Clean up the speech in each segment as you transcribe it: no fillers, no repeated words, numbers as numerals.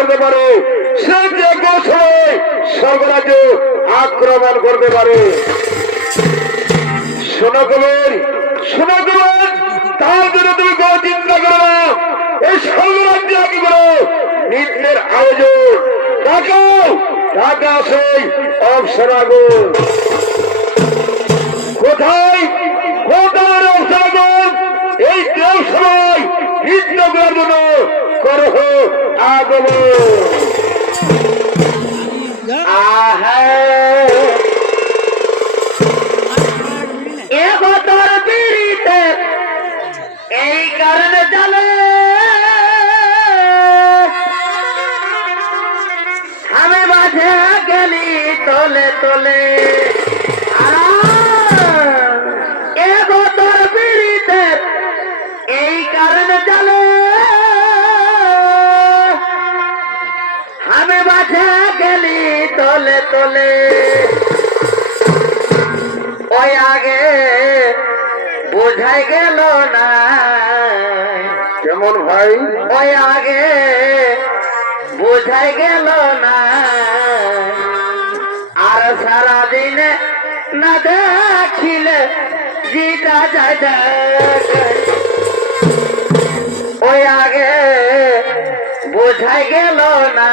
করতে পারে, সে যে কোনো সময় স্বর্গরাজ্য আক্রমণ করতে পারে। শোনো কবির, শোনো কবির, তার জন্য তুমি কোনো চিন্তা করো না। এই স্বর্গরাজ্যে কি করো নৃত্যের আয়োজন, তাকাও টাকা সেই অপসরাগুন কোথায় কোথায় অপসরাগুন এই কেউ সময় নৃত্য করার জন্য করো আগমন। এই কারণে জানে আমি মাঝে গেলি তোলে তোলে এগো তোর বিড়িতে এই কারণে জানে আমি মাঝে গেলি তোলে তোলে ওই আগে বোঝাই গেল না কেমন ভাই? ওই আগে বোঝাই গেল না আর সারাদিনে না দেখিলে জিটা যায় ওই আগে বোঝাই গেল না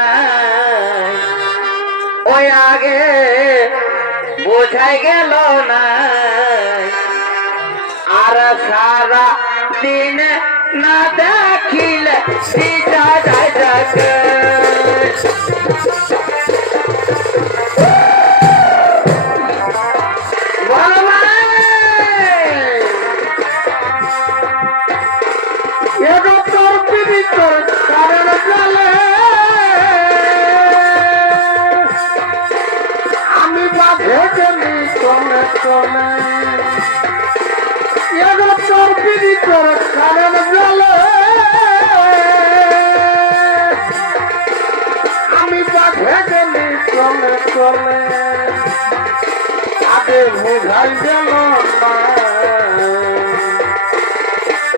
ওই আগে বোঝাই গেল না আর সারা দিন না দেখিলে সীতা যায় যাকে কারণ চলে আমি বাঁধে গেলি তোলে তোলে